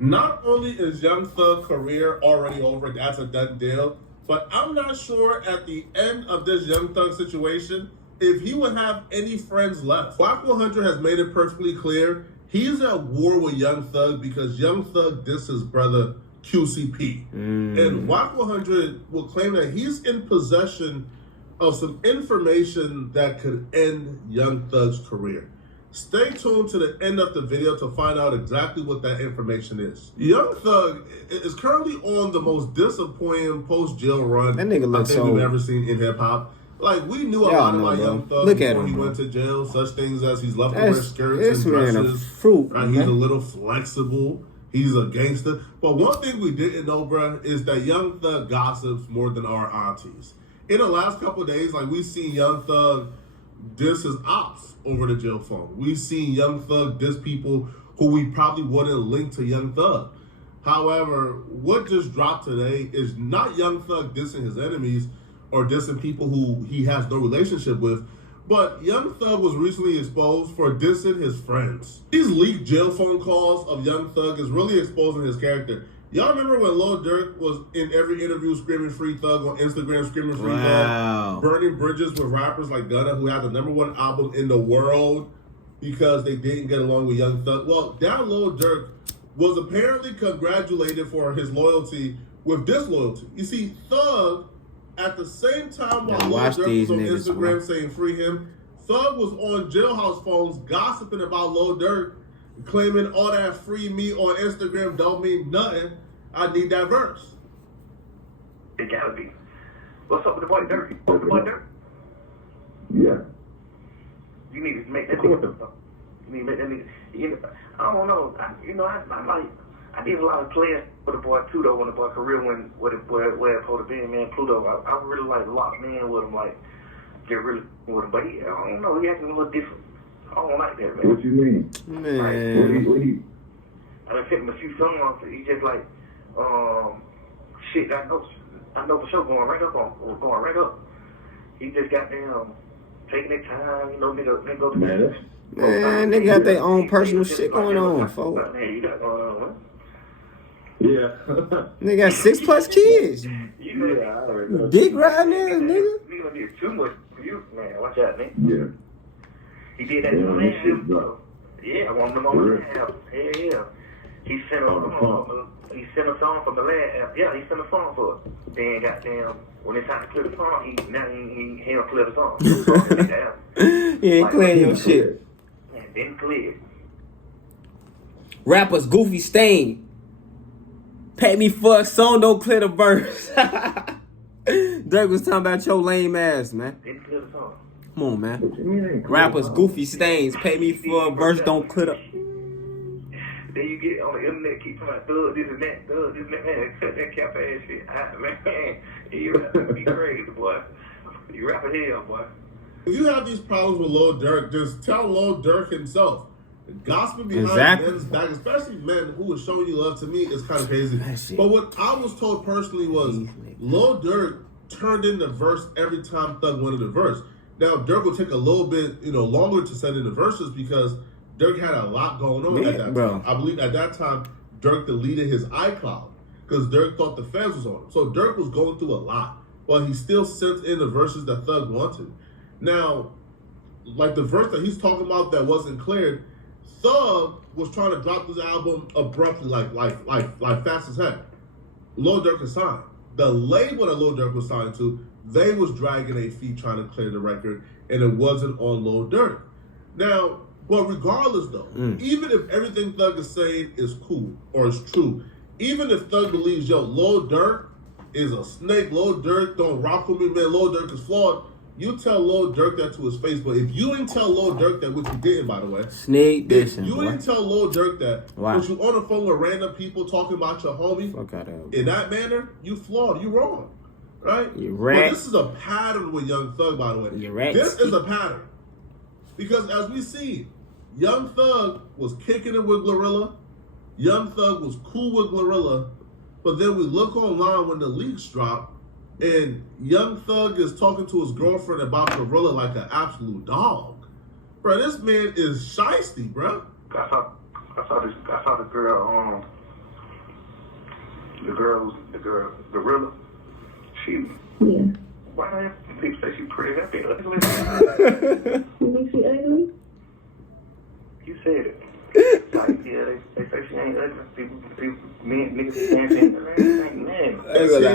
Not only is Young Thug's career already over, that's a done deal, but I'm not sure at the end of this Young Thug situation if he would have any friends left. Wack100 has made it perfectly clear he's at war with Young Thug because Young Thug dissed his brother QCP. And Wack100 will claim that he's in possession of some information that could end Young Thug's career. Stay tuned to the end of the video to find out exactly what that information is. Young Thug is currently on the most disappointing post-jail run that nigga looks we've ever seen in hip-hop. Like, we knew a lot about Young Thug before he went to jail. Such things as he's left to wear skirts and dresses. Right? He's a little flexible. He's a gangster. But one thing we didn't know, bruh, is that Young Thug gossips more than our aunties. In the last couple of days, like, we've seen Young Thug diss his ops over the jail phone. We've seen Young Thug diss people who we probably wouldn't link to Young Thug. However, what just dropped today is not Young Thug dissing his enemies or dissing people who he has no relationship with, but Young Thug was recently exposed for dissing his friends. These leaked jail phone calls of Young Thug is really exposing his character. Y'all remember when Lil Durk was in every interview screaming Free Thug, on Instagram screaming Free Thug, burning bridges with rappers like Gunna, who had the #1 album in the world because they didn't get along with Young Thug? Well, that Lil Durk was apparently congratulated for his loyalty with disloyalty. You see, Thug, at the same time while Lil Durk was on Instagram saying free him, Thug was on jailhouse phones gossiping about Lil Durk, claiming all that free me on Instagram don't mean nothing. I need that verse. It gotta be. What's up with the boy Dirk? What's the boy Dirk? Yeah. You need to make that nigga. You need to make that nigga. I don't know. I did a lot of playing for the boy too though when the boy career went where it supposed to be, man. Pluto. I really like locked in with him, like get really with him. But I don't know. He acting a little different. I don't like that, man. What you mean? Man. I done sent him a few songs. He just like, shit. I know for sure going right up. He just got them taking their time. You know, nigga go to man, they got their own personal shit going on, folks. Man, you got going on, man. Yeah. They got 6+ kids. Yeah, I already know. Dick riding there, nigga. You gonna be too much for you, man. Watch out, man. Yeah. He did that to my man. Yeah, I want him on the lab. Hell yeah. He sent a song from the lab. Yeah, he sent a song for it. Then goddamn, when it's time to clear the song, he don't clear the song. He ain't clearing your shit. And then clear. Rappers Goofy Stain. Pay me for a song, don't clear the verse. Dirk was talking about your lame ass, man. Then clear the song. Come on, man. Rappers Goofy Stains. Pay me for a verse, don't clear the... Then you get on the internet, keep talking about thug, this and that, man. Cut that cap ass shit. Man, you rap be crazy, boy. You rap hell, boy. If you have these problems with Lil Durk, just tell Lil Durk himself. Gospel behind men's back, especially men who is showing you love, to me is kind of crazy. But what I was told personally was Lil Durk turned in the verse every time Thug wanted a verse. Now Durk will take a little bit, longer to send in the verses because Durk had a lot going on at that time. I believe at that time Durk deleted his iCloud because Durk thought the feds was on him. So Durk was going through a lot, but he still sent in the verses that Thug wanted. Now, like the verse that he's talking about that wasn't cleared, Thug was trying to drop this album abruptly, like fast as heck. Lil Durk is signed. The label that Lil Durk was signed to, they was dragging a feet trying to clear the record, and it wasn't on Lil Durk. Now, but regardless though, even if everything Thug is saying is cool or is true, even if Thug believes, Lil Durk is a snake, Lil Durk don't rock with me, man, Lil Durk is flawed, you tell Lil Durk that to his face. But if you ain't tell Lil Durk that, which you didn't, by the way, snake if you ain't tell Lil Durk that, because you on the phone with random people talking about your homie, in that manner, you flawed, you wrong, right? But this is a pattern with Young Thug, by the way. This is a pattern. Because as we see, Young Thug was kicking it with Glorilla. Young Thug was cool with Glorilla. But then we look online when the leaks drop, and Young Thug is talking to his girlfriend about Glorilla like an absolute dog. Bro, this man is shiesty, bro. I saw the girl Gorilla. She. Yeah. Why do people say she pretty? That be ugly. You think she ugly? You said it. Like, yeah, they say she ain't ugly. People, niggas can't say that.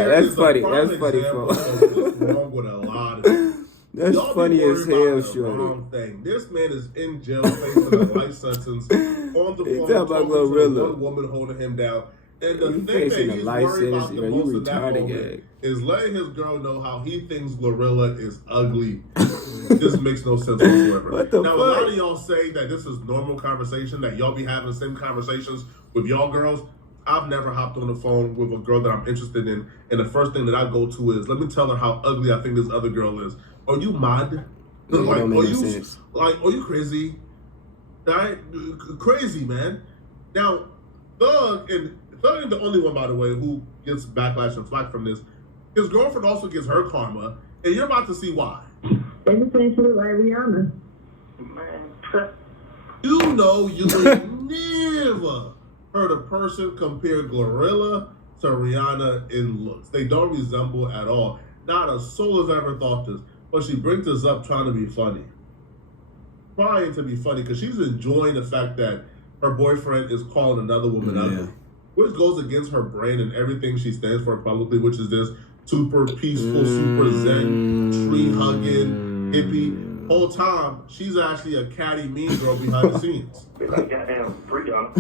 That's funny. That's funny, folks. What's wrong with a lot of people? That's Y'all funny as hell, shorty. This man is in jail facing a life sentence on the phone talking about Glorilla. One woman holding him down. And the You thing that facing a he's life worried about sentence, the you most in that retarded moment guy. is letting his girl know how he thinks Glorilla is ugly. This makes no sense whatsoever. What the now, fuck? a lot of y'all say that this is normal conversation, that y'all be having the same conversations with y'all girls. I've never hopped on the phone with a girl that I'm interested in, and the first thing that I go to is, let me tell her how ugly I think this other girl is. Are you mad? Yeah, Like, don't make are no you sense. like, are you crazy? Right? Crazy, man. Now, Thug ain't the only one, by the way, who gets backlash and flack from this. His girlfriend also gets her karma, and you're about to see why. They just saying she look like Rihanna. Man, You know you ain't never heard a person compare Glorilla to Rihanna in looks. They don't resemble at all. Not a soul has ever thought this. But she brings this up trying to be funny. Trying to be funny because she's enjoying the fact that her boyfriend is calling another woman ugly. Which goes against her brand and everything she stands for publicly, which is this super peaceful, super zen, tree-hugging, hippie. Whole time, she's actually a catty, mean girl behind the scenes. be like goddamn freak on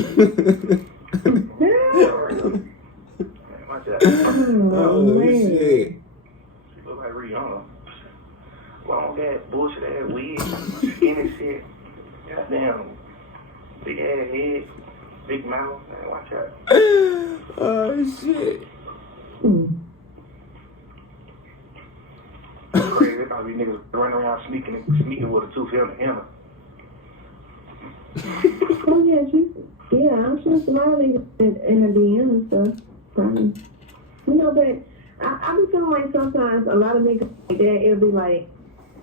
Watch that. Oh, shit. She look like Rihanna. Long ass bullshit ass wig, skinny shit. Goddamn big ass head, big mouth. Man, watch out. Oh, shit. Crazy. There'll be niggas running around sneaking with a tooth here and a hammer. Oh, yeah, I'm sure it's a lot of niggas in the DM and stuff. Probably. You know, but I be feeling like sometimes a lot of niggas like that, it'll be like,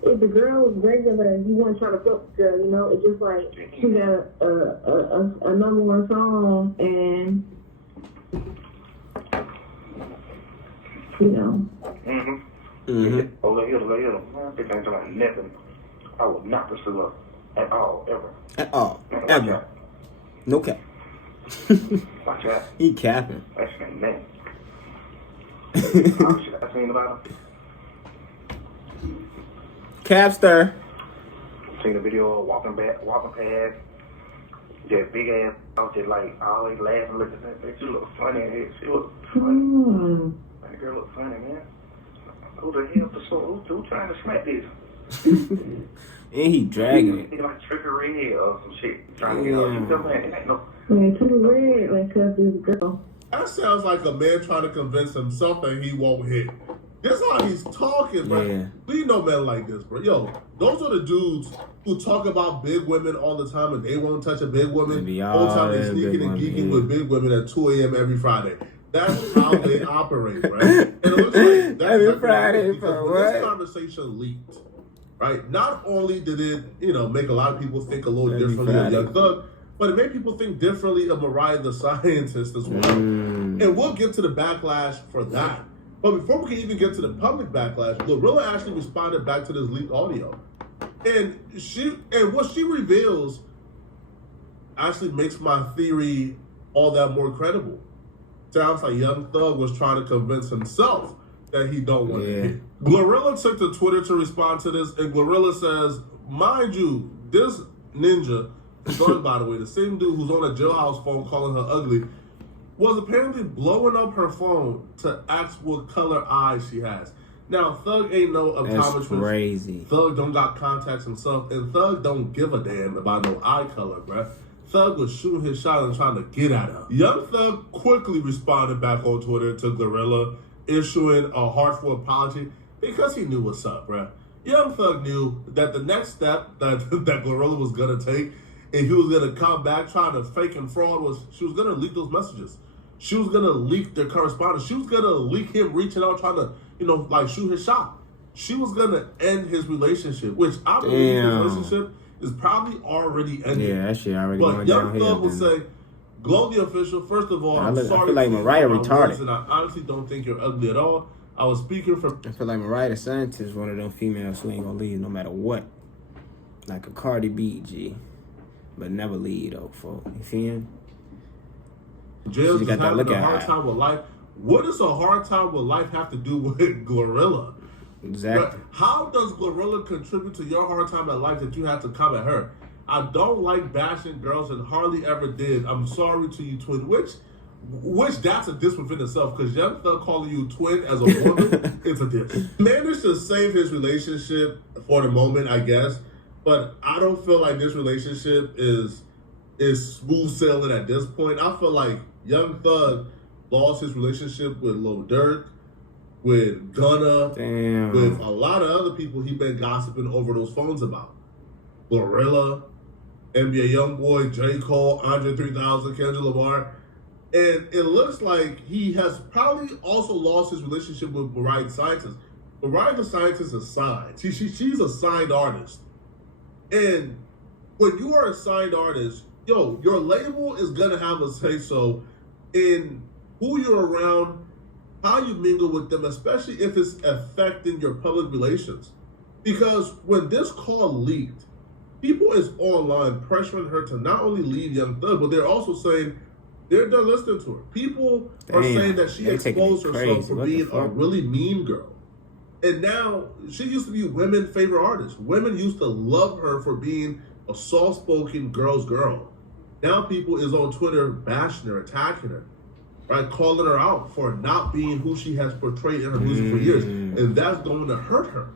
if the girl is regular and you want to try to fuck the girl, you know, it's just like she got a number one song and, you know. Oh, let him. Man, this ain't talking about nothing. I would not pursue her at all, ever. At all. Man, watch Ever. out. No cap. Watch out. He capping. That's my man. Shit I seen about him. Capster. Seen the video of walking past, that big ass out there like always laughing, looking at that. She look funny in here. She look funny. That girl look funny, man. Who the hell who trying to smack this? And he dragging it. He like trickery or some shit. Trying to get out. Man, it ain't no. Man, too red, like, cause this girl. That sounds like a man trying to convince himself that he won't hit. That's how he's talking, bro. Yeah. We know men like this, bro. Yo, those are the dudes who talk about big women all the time and they won't touch a big woman. Be All the time they all sneaking big and women, geeking yeah. with big women at 2 a.m. every Friday. That's how they operate, right? And it looks like that's Every Friday, because bro, when what? this conversation leaked, right? Not only did it, make a lot of people think a little Every differently of Friday. Young Thug, but it made people think differently of Mariah the Scientist as well. And we'll get to the backlash for that. But before we can even get to the public backlash, Glorilla actually responded back to this leaked audio. And what she reveals actually makes my theory all that more credible. Sounds like Young Thug was trying to convince himself that he don't want to hit. Glorilla took to Twitter to respond to this, and Glorilla says, mind you, this ninja, Thug, by the way, the same dude who's on a jailhouse phone calling her ugly, was apparently blowing up her phone to ask what color eyes she has. Now, Thug ain't no optometrist. That's crazy. Thug don't got contacts himself, and Thug don't give a damn about no eye color, bruh. Thug was shooting his shot and trying to get at her. Young Thug quickly responded back on Twitter to Glorilla, issuing a heartfelt apology because he knew what's up, bruh. Young Thug knew that the next step that Glorilla was gonna take, and he was gonna come back trying to fake and fraud, was she was gonna leak those messages. She was gonna leak their correspondence. She was gonna leak him reaching out, trying to, shoot his shot. She was gonna end his relationship, which I believe his relationship is probably already ended. Yeah, that shit already But going Young downhill. Thug will say, Glow the official. First of all, I I'm sorry. I feel like Mariah retarded. And I honestly don't think you're ugly at all. I was speaking from. I feel like Mariah the Scientist, one of them females who ain't gonna leave no matter what. Like a Cardi B, G. But never leave, though, folks. You feel me? Jails is having a hard time with life. What does a hard time with life have to do with Glorilla? Exactly. How does Glorilla contribute to your hard time at life that you have to come at her? I don't like bashing girls and hardly ever did. I'm sorry to you, twin. Which that's a diss within itself, because Young Thug calling you twin as a woman, it's a diss. Managed to save his relationship for the moment, I guess, but I don't feel like this relationship is smooth sailing at this point. I feel like Young Thug lost his relationship with Lil Durk, with Gunna, with a lot of other people he's been gossiping over those phones about. Glorilla, NBA Youngboy, J. Cole, Andre 3000, Kendrick Lamar. And it looks like he has probably also lost his relationship with Mariah the Scientist. Mariah the Scientist is signed. She's a signed artist. And when you are a signed artist, your label is going to have a say-so in who you're around, how you mingle with them, especially if it's affecting your public relations. Because when this call leaked, people is online pressuring her to not only leave Young Thug, but they're also saying they're done listening to her. People are saying that she exposed herself for being a really mean girl. And now, she used to be women's favorite artist. Women used to love her for being a soft-spoken girl's girl. Now people is on Twitter bashing her, attacking her, right? Calling her out for not being who she has portrayed in her music for years. And that's going to hurt her.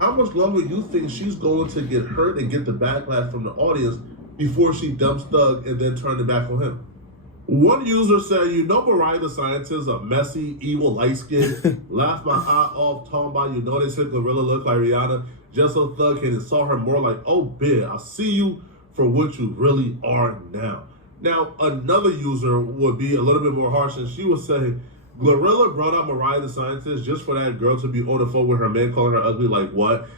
How much longer do you think she's going to get hurt and get the backlash from the audience before she dumps Thug and then turn it back on him? One user said, Mariah the Scientist, a messy, evil light skin, laughed my eye off, talking about, they said Glorilla looked like Rihanna, just so Thug can saw her more like, oh, bitch, I see you for what you really are now. Now, another user would be a little bit more harsh, and she would say, Glorilla brought out Mariah the Scientist just for that girl to be on the phone with her man calling her ugly, like what?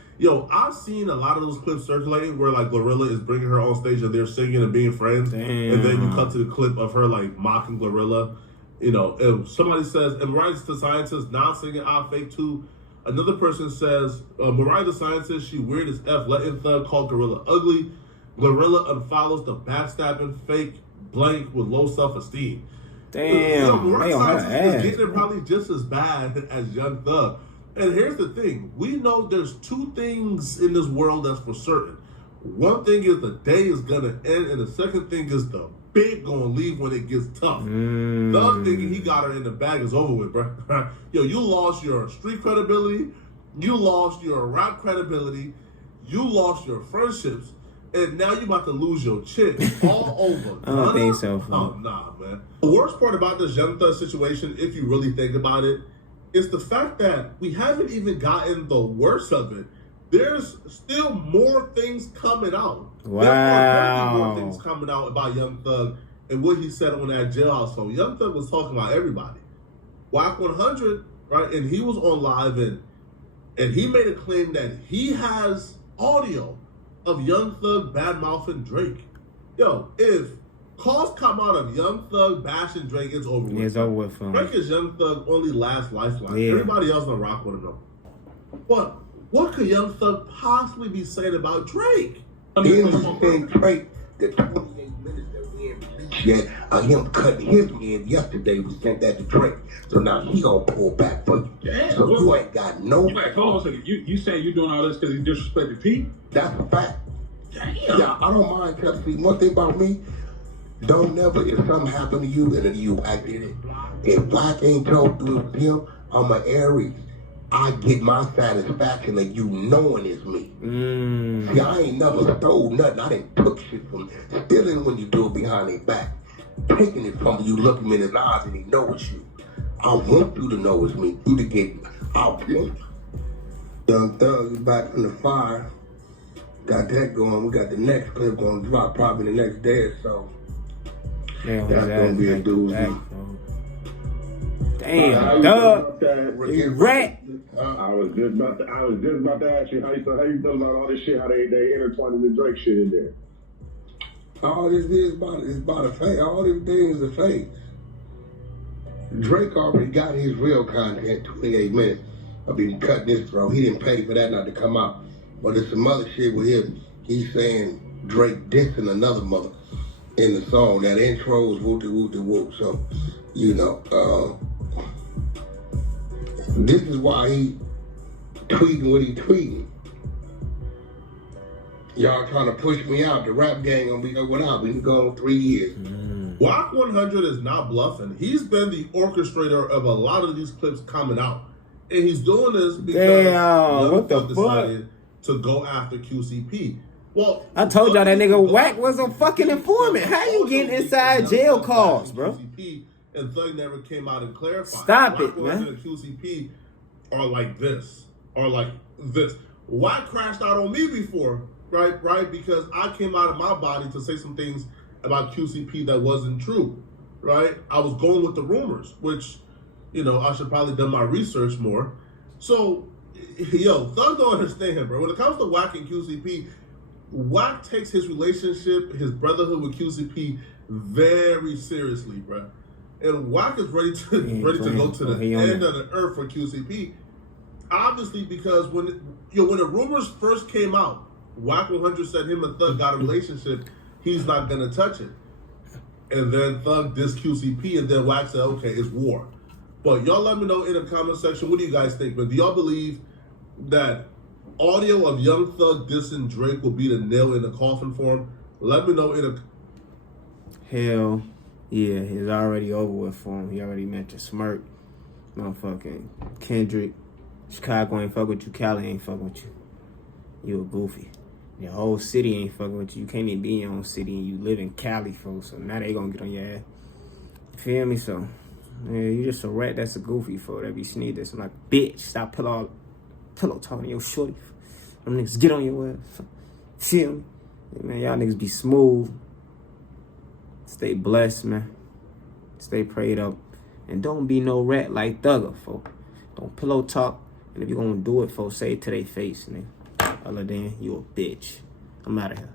I've seen a lot of those clips circulating where like Glorilla is bringing her on stage and they're singing and being friends. And then you cut to the clip of her like mocking Glorilla. If somebody says, and Mariah the Scientist not singing I Fake Too. Another person says, Mariah the Scientist, she weird as F, letting Thug call Glorilla ugly. Glorilla unfollows the backstabbing fake blank with low self-esteem. Damn, Mariah the Scientist is getting it probably just as bad as Young Thug. And here's the thing. We know there's two things in this world that's for certain. One thing is the day is going to end, and the second thing is the big going to leave when it gets tough. Thug thinking he got her in the bag is over with, bro. You lost your street credibility. You lost your rap credibility. You lost your friendships. And now you about to lose your chick all over. I don't think so. Oh, nah, man. The worst part about this Young Thug situation, if you really think about it, is the fact that we haven't even gotten the worst of it. There's still more things coming out. Wow. There are more things coming out about Young Thug and what he said on that Jailhouse song. Young Thug was talking about everybody. Wack100, right? And he was on live and he made a claim that he has audio of Young Thug bad-mouthing Drake. If calls come out of Young Thug bashing Drake, it's over with. It's over with. Drake is Young Thug only last lifeline. Yeah. Everybody else don't rock with him though. But what could Young Thug possibly be saying about Drake? Drake, the 28 minutes that we ain't released yet, him cutting his head yesterday, we sent that to Drake. So now he gonna pull back for you. Damn, so you ain't got no... Wait, hold on a second. You saying you doing all this because he disrespected Pete? That's a fact. Damn. Yeah, I don't mind telling you one thing about me. Don't never, if something happened to you and you acted it, if Wack ain't told you it was him, I'm an Aries. I get my satisfaction of you knowing it's me. See, I ain't never stole nothing. I didn't took shit from stealing when you do it behind their back. Taking it from you, looking him in his eyes and he know it's you. I want you to know it's me. You to get, I want you. Young Thug is back from the fire. Got that going. We got the next clip going to drop probably the next day or so. Damn, that's going to be a doozy. Damn, Doug, you rat. I was just about to ask you how you feel about all this shit, how they intertwined the Drake shit in there. All this is about a fake. All these things are fake. Drake already got his real content, 28 minutes. I've been cutting this, bro. He didn't pay for that not to come out. But there's some other shit with him. He's saying Drake dissing another mother in the song. That intro is whoop-de-whoop-de-whoop. So, you know, this is why he tweeting what he tweeting. Y'all trying to push me out. The rap gang gonna be going out. We've been going 3 years. Wack100 is not bluffing. He's been the orchestrator of a lot of these clips coming out. And he's doing this because what the decided to go after QCP. Well, I told y'all that nigga Wack was a fucking informant. How you getting inside jail calls, bro? QCP and Thug never came out and clarified. Stop it, man. And QCP are like this. Wack crashed out on me before, right? Because I came out of my body to say some things about QCP that wasn't true, right? I was going with the rumors, which, you know, I should probably done my research more. So, yo, Thug don't understand, bro. When it comes to Wack and QCP, Wack takes his relationship, his brotherhood with QCP very seriously, bro. And Wack is ready to go to the end of the earth for QCP. Obviously, because when the rumors first came out, Wack100 said him and Thug got a relationship. He's not gonna touch it. And then Thug dissed QCP, and then Wack said, "Okay, it's war." But y'all let me know in the comment section. What do you guys think? But do y'all believe that audio of Young Thug dissing Drake will be the nail in the coffin for him? Let me know in the. Hell, yeah, it's already over with for him. He already mentioned Smirk, motherfucking Kendrick. Chicago ain't fuck with you. Cali ain't fuck with you. You a goofy. Your whole city ain't fucking with you. You can't even be in your own city, and you live in Cali, folks. So now they gonna get on your ass. You feel me? So, yeah, you just a rat that's a goofy, for that be sneak this. I'm like, bitch, stop pillow talking to your shorty. Them niggas get on your ass. Feel me? Man, y'all niggas be smooth. Stay blessed, man. Stay prayed up. And don't be no rat like Thugger, folks. Don't pillow talk. And if you're gonna do it, folks, say it to their face, nigga. Other than you a bitch. I'm out of here.